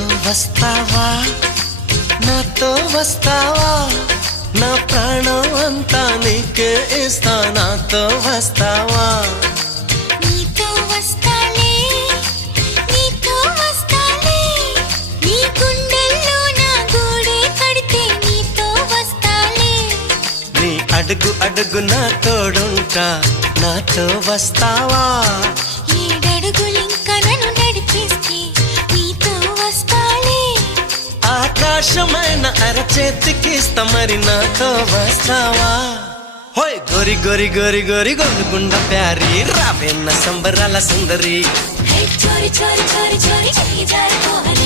నాతో వస్తావా నాతో వస్తావా నా ప్రాణం అంతా నీకే ఇస్తా నాతో వస్తావా నీతో వస్తాలే నీతో వస్తాలే నీ గుండెల్లో నా గూడే కడితే నీతో వస్తాలే నీ అడుగు అడుగు నా తోడుంటా నాతో వస్తావా ఏడడుగులింకా నన్ను నడిపిస్తే నీతో వస్తాలే ఆకాశమైన అరచేతికిస్తా మరి నాతో వస్తావా హోయ్ గోరి గోరి గోరి గోరి గోలుగుండ ప్యారి రావేన్న సంబరాల సుందరి హే చోరి చోరి చోరి చోరి చెయ్యి జారి పోహరి